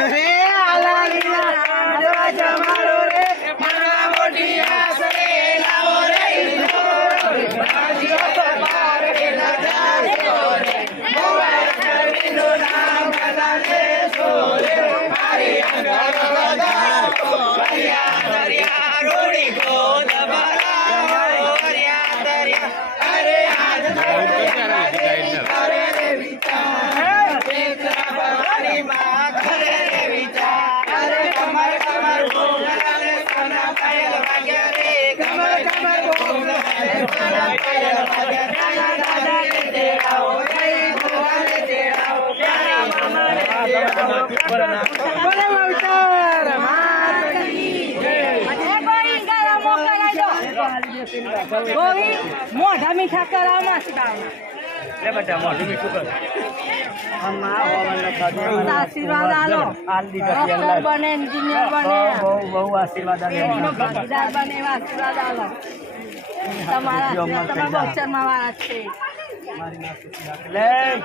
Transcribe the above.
Amen. મોઢા મીઠા કરાવ માસી આશીર્વાદ આલો ડોક્ટર બને. એન્જિનિયર બને આશીર્વાદ એનો ભાગીદાર બને આશીર્વાદ આલો. તમારા તમારા બહુચરમાં વાળા છે. લે.